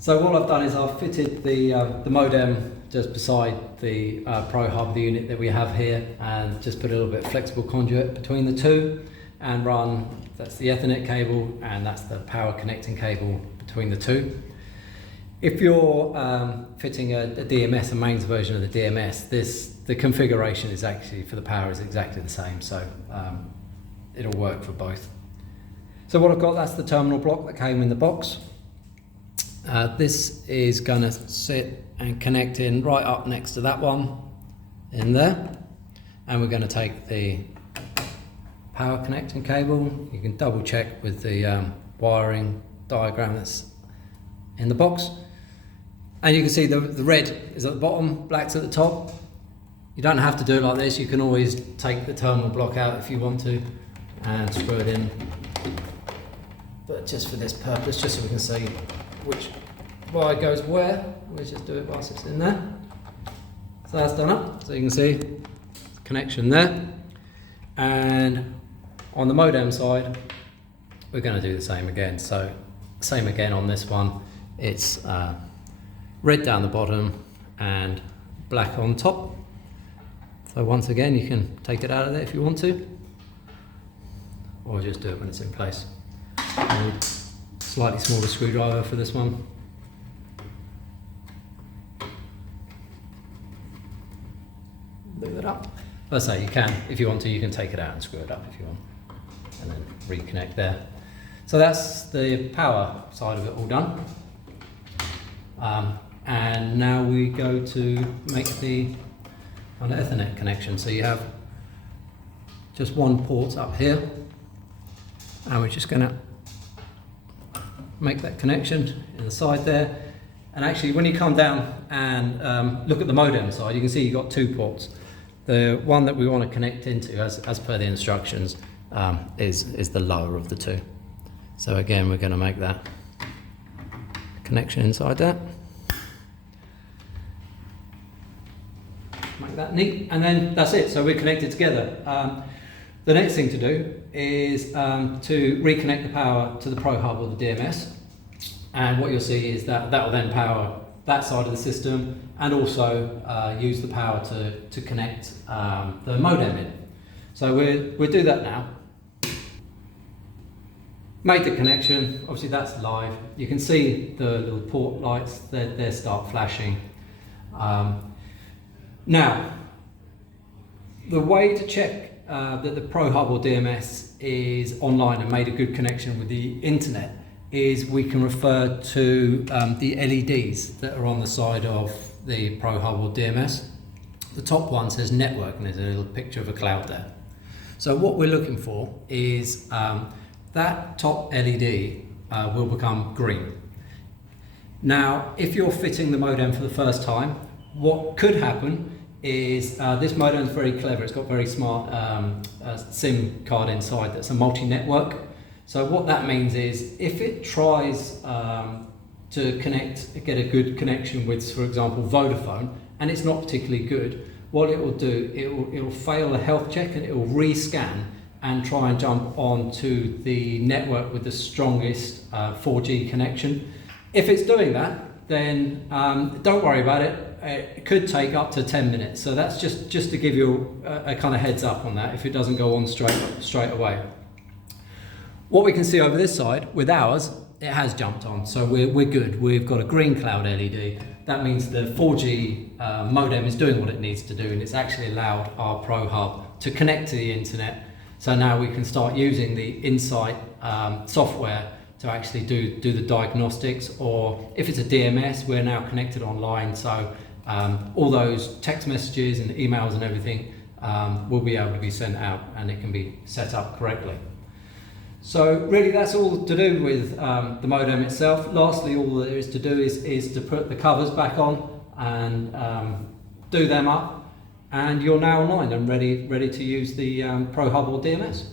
So what I've done is I've fitted the modem just beside the Pro Hub, the unit that we have here, and just put a little bit of flexible conduit between the two and run, that's the Ethernet cable and that's the power connecting cable between the two. If you're fitting a DMS, a mains version of the DMS, the configuration is actually for the power is exactly the same, so it'll work for both. So what I've got, that's the terminal block that came in the box. This is going to sit and connect in right up next to that one in there, and we're going to take the power connecting cable. You can double check with the wiring diagram that's in the box, and you can see the red is at the bottom, black's at the top. You don't have to do it like this, you can always take the terminal block out if you want to and screw it in, but just for this purpose, just so we can see which wire goes where, we'll just do it whilst it's in there. So that's done up, so you can see connection there. And on the modem side, we're going to do the same again. So same again on this one, it's red down the bottom and black on top. So once again, you can take it out of there if you want to, or just do it when it's in place. Slightly smaller screwdriver for this one. Move it up. Let's say you can, if you want to, you can take it out and screw it up if you want, and then reconnect there. So that's the power side of it all done. And now we go to make the Ethernet connection. So you have just one port up here, and we're just going to make that connection in the side there. And actually, when you come down and look at the modem side, you can see you've got two ports. The one that we want to connect into, as per the instructions, is the lower of the two. So again, we're going to make that connection inside that. Make that neat, and then that's it. So we're connected together. The next thing to do is to reconnect the power to the Pro Hub or the DMS, and what you'll see is that will then power that side of the system, and also use the power to connect the modem in. So we'll do that now. Made the connection, obviously that's live. You can see the little port lights, they start flashing. Now, the way to check that the Pro Hub or DMS is online and made a good connection with the internet is we can refer to the LEDs that are on the side of the Pro Hub or DMS. The top one says network, and there's a little picture of a cloud there. So what we're looking for is that top LED will become green. Now, if you're fitting the modem for the first time, what could happen is this modem is very clever. It's got very smart SIM card inside that's a multi-network. So what that means is if it tries to get a good connection with, for example, Vodafone, and it's not particularly good, what it will do, it will fail a health check and it will rescan and try and jump onto the network with the strongest 4G connection. If it's doing that, then don't worry about it. It could take up to 10 minutes. So that's just to give you a kind of heads up on that if it doesn't go on straight away. What we can see over this side with ours, it has jumped on, so we're good. We've got a green cloud LED. That means the 4G modem is doing what it needs to do, and it's actually allowed our Pro Hub to connect to the internet. So now we can start using the Insight software to actually do the diagnostics, or if it's a DMS, we're now connected online, so all those text messages and emails and everything will be able to be sent out, and it can be set up correctly. So really that's all to do with the modem itself. Lastly, all there is to do is to put the covers back on and do them up, and you're now online and ready to use the Pro Hub or DMS.